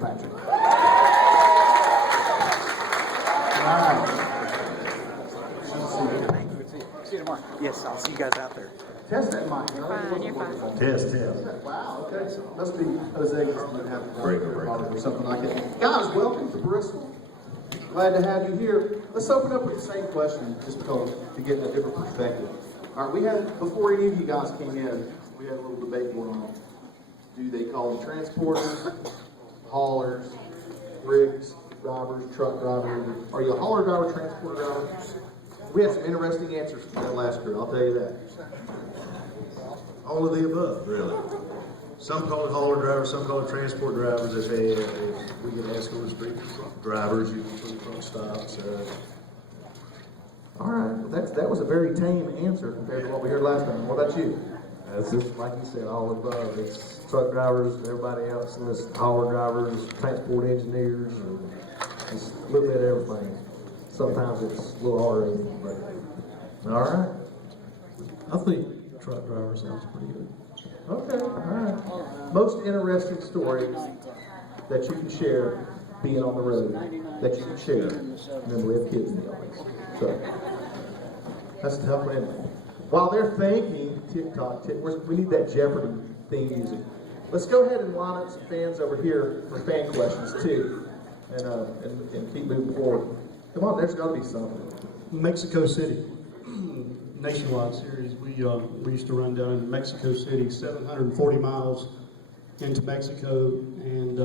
Patrick. See you tomorrow. Yes, I'll see you guys out there. Test that mic. You're fine. Test. Wow, okay. Must be Jose doesn't have or something like it. Guys, welcome to Bristol. Glad to have you here. Let's open up with the same question, just because to get a different perspective. All right, we had, before any of you guys came in, we had a little debate going on. Do they call them transporters, haulers, rigs, drivers, truck drivers? Are you a hauler driver, transporter driver? We had some interesting answers from that last group, I'll tell you that. All of the above, really. Some call it hauler drivers, some call it transport drivers. If we get asked on the street, drivers, you can put truck stops. All right, well, that was a very tame answer compared to what we heard last time. What about you? It's just like you said, all above. It's truck drivers, everybody else, and it's hauler drivers, transport engineers, and just a little bit of everything. Sometimes it's a little harder, but All right. I think truck driver sounds pretty good. Okay, all right. Most interesting story that you can share being on the road, that you can share. Remember, we have kids in the audience. So, that's a tough one, isn't it? While they're thanking TikTok, we need that Jeopardy theme music. Let's go ahead and line up some fans over here for fan questions, too, and keep moving forward. Come on, there's got to be something. Mexico City, nationwide series. We used to run down in Mexico City, 740 miles into Mexico, and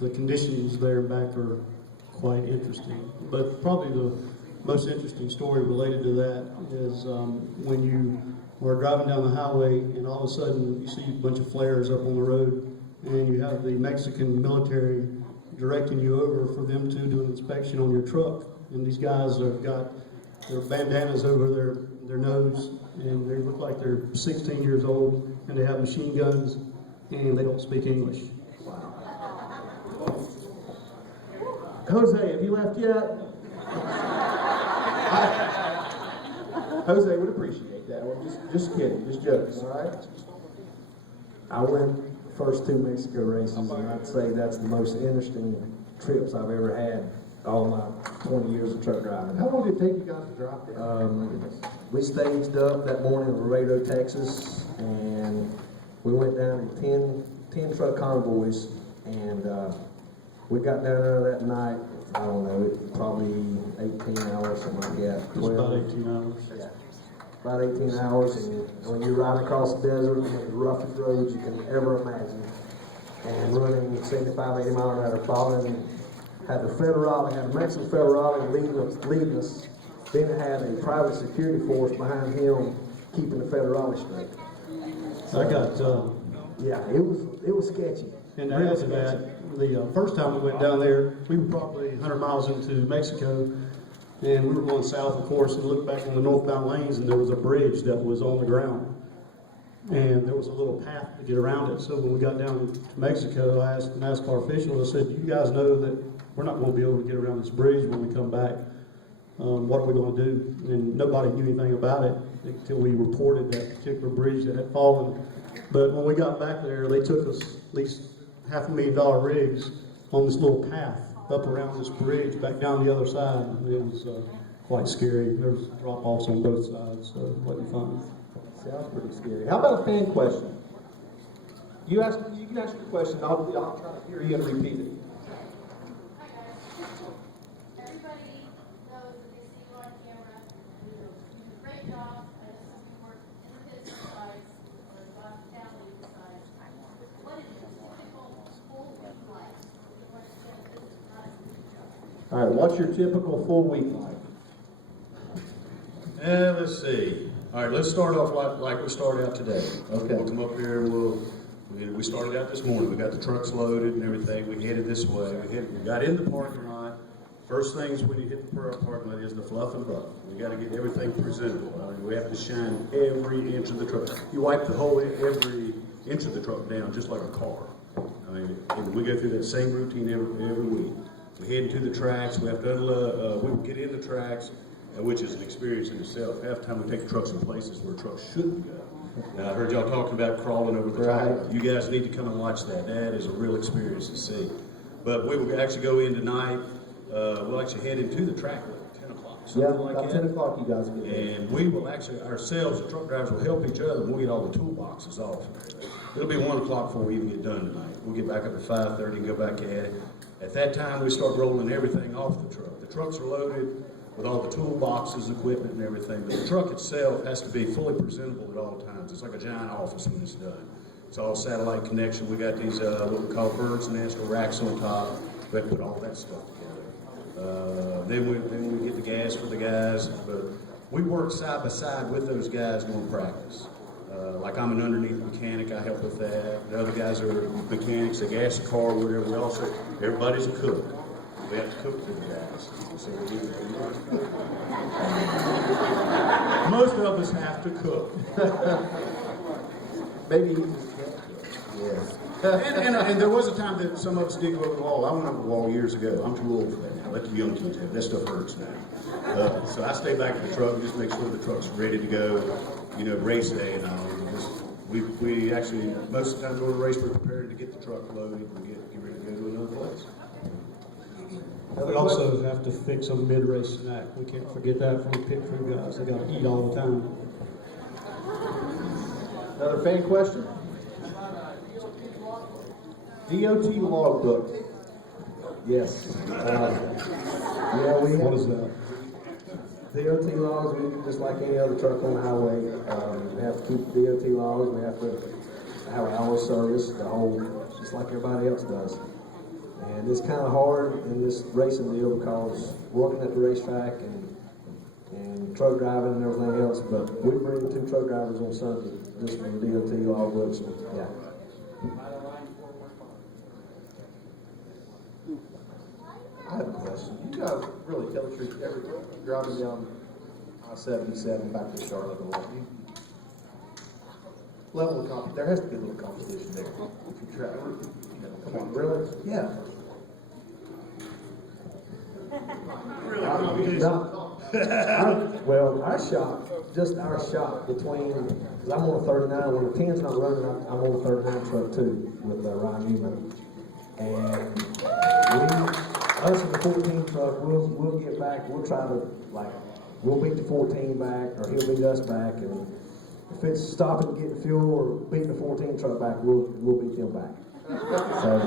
the conditions there and back are quite interesting. But probably the most interesting story related to that is when you were driving down the highway and all of a sudden you see a bunch of flares up on the road, and you have the Mexican military directing you over for them to do an inspection on your truck. And these guys have got their bandanas over their nose, and they look like they're 16 years old, and they have machine guns, and they don't speak English. Jose, have you left yet? Jose would appreciate that. Well, just kidding, just joking, all right? I went the first 2 Mexico races, and I'd say that's the most interesting trips I've ever had all my 20 years of truck driving. How long did it take you guys to drop there? We staged up that morning in Laredo, Texas, and we went down in 10 truck convoys, and we got down there that night, I don't know, probably 18 hours, something like that. It's about 18 hours. Yeah, about 18 hours, and when you're riding across the desert, the roughest roads you can ever imagine, and running 75, 80 miles an hour, following, had the federale, had the Mexican federale leading us, then it had a private security force behind him keeping the federale straight. I got, Yeah, it was sketchy. and to add to that, the first time we went down there, we were probably 100 miles into Mexico, and we were going south, of course, and looked back on the northbound lanes, and there was a bridge that was on the ground. And there was a little path to get around it. So when we got down to Mexico, I asked the NASCAR officials, I said, do you guys know that we're not going to be able to get around this bridge when we come back? What are we going to do? And nobody knew anything about it until we reported that particular bridge that had fallen. But when we got back there, they took us at least $500,000 rigs on this little path up around this bridge, back down the other side. It was quite scary. There was drop-offs on both sides, so it wasn't fun. Sounds pretty scary. How about a fan question? You can ask your question, I'll try to hear you and repeat it. Everybody knows that they see you on camera. You do a great job. I know some people work in the business side or the hospitality side. What is your typical full week like? All right, what's your typical full week like? Let's see. All right, let's start off like we started out today. Okay. We'll come up here. We started out this morning. We got the trucks loaded and everything. We headed this way. We got in the parking lot. First things when you hit the parking lot is the fluff and buff. We got to get everything presentable. I mean, we have to shine every inch of the truck. You wipe the whole every inch of the truck down just like a car. I mean, and we go through that same routine every week. We head into the tracks. We have to unload. We get in the tracks, which is an experience in itself. Half the time we take trucks in places where trucks shouldn't go. Now, I heard y'all talking about crawling over the top. You guys need to come and watch that. That is a real experience to see. But we will actually go in tonight. We'll actually head into the track at 10 o'clock. Yeah, Something like about that. 10 o'clock you guys will get there. And we will actually, ourselves, the truck drivers will help each other. We'll get all the toolboxes off. It'll be 1 o'clock before we even get done tonight. We'll get back up at 5:30 and go back at it. At that time, we start rolling everything off the truck. The trucks are loaded with all the toolboxes, equipment, and everything. But the truck itself has to be fully presentable at all times. It's like a giant office when it's done. It's all satellite connection. We got these, what we call bird's nest or racks on top. We have to put all that stuff together. Then we get the gas for the guys. But we work side by side with those guys doing practice. Like I'm an underneath mechanic, I help with that. The other guys are mechanics, they gas the car, whatever. We also, everybody's a cook. We have to cook for the guys. So most of us have to cook. Maybe you just can't cook. Yeah. And there was a time that some of us did go over the wall. I went over the wall years ago. I'm too old for that now. Let the young kids have it. That stuff hurts now. So I stay back in the truck and just make sure the truck's ready to go, you know, race day and all. We actually, most of the time during the race, we're prepared to get the truck loaded and get ready to go to another place. We also have to fix a mid-race snack. We can't forget that from the pit crew guys. They got to eat all the time. Another fan question? DOT logbook. Yes. Yeah, we What have is that? DOT logs. We just like any other truck on the highway. We have to keep DOT logs. We have to have an hour service, the whole, just like everybody else does. And it's kind of hard in this racing deal because working at the racetrack and truck driving and everything else. But we bring 2 truck drivers on Sunday just for the DOT logbooks. Yeah. I have a question. You guys really illustrate every driving down I-77 back to Charlotte. Level of competition. There has to be a little competition there. If you try, you know, come on, really? Yeah. Well, our shop, just our shop between, because I'm on a 39, when the 10's not running, I'm on a 39 truck too with Ryan Newman. And us in the 14 truck, we'll get back, we'll try to, like, we'll beat the 14 back, or he'll beat us back, and if it's stopping getting fuel or beating the 14 truck back, we'll beat them back. So,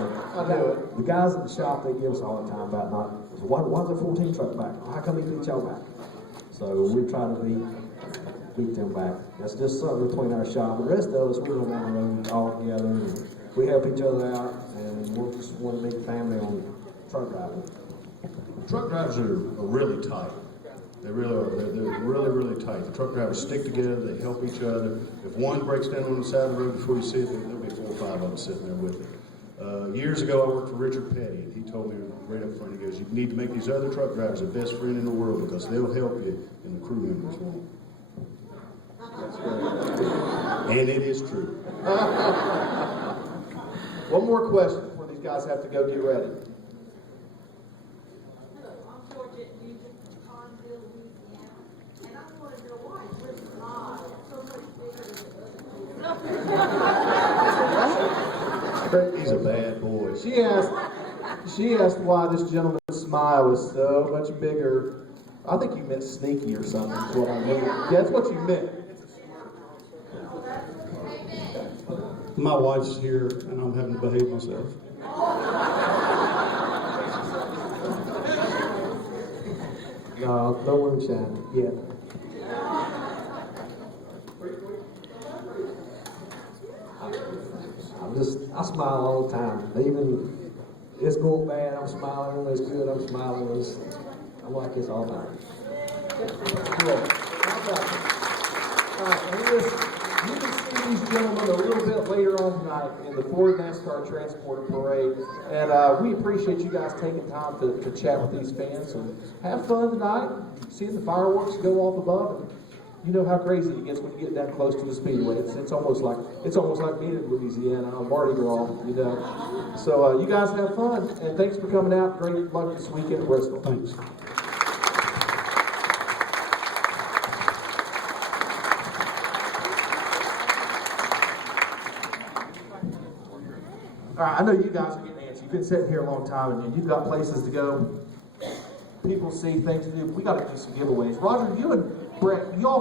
the guys at the shop, they give us a hard time about not, why's the 14 truck back? How come he beat y'all back? So we try to beat them back. That's just something between our shop. The rest of us, we go down the road all together, and we help each other out, and we're just one big family on truck driving. Truck drivers are really tight. They really are. They're really, really tight. The truck drivers stick together. They help each other. If one breaks down on the side of the road before you see it, there'll be 4 or 5 of them sitting there with it. Years ago, I worked for Richard Petty, and he told me right up front, he goes, you need to make these other truck drivers the best friend in the world because they'll help you and the crew members won't. And it is true. One more question before these guys have to go get ready. Hello, I'm Georgette Nugent from Conville, Louisiana, and I want to know why Bristol so much bigger than the other. He's a bad boy. She asked why this gentleman's smile was so much bigger. I think you meant sneaky or something. Is what I meant. That's what you meant. My wife's here, and I'm having to behave myself. No moonshine yet. I smile all the time. Even it's going bad, I'm smiling. When it's good, I'm smiling. I'm like this all night. Good. All right, and you can see these gentlemen a little bit later on tonight in the Ford NASCAR Transporter Parade. And we appreciate you guys taking time to chat with these fans and have fun tonight. Seeing the fireworks go off above. And you know how crazy it gets when you get down close to the speedway. It's almost like being in Louisiana on Mardi Gras, you know. So you guys have fun, and thanks for coming out. Great luck this weekend at Bristol. Thanks. All right, I know you guys are getting antsy. you've been sitting here a long time and you've got places to go. People see things to do. We got to do some giveaways. Roger, you and Brett, y'all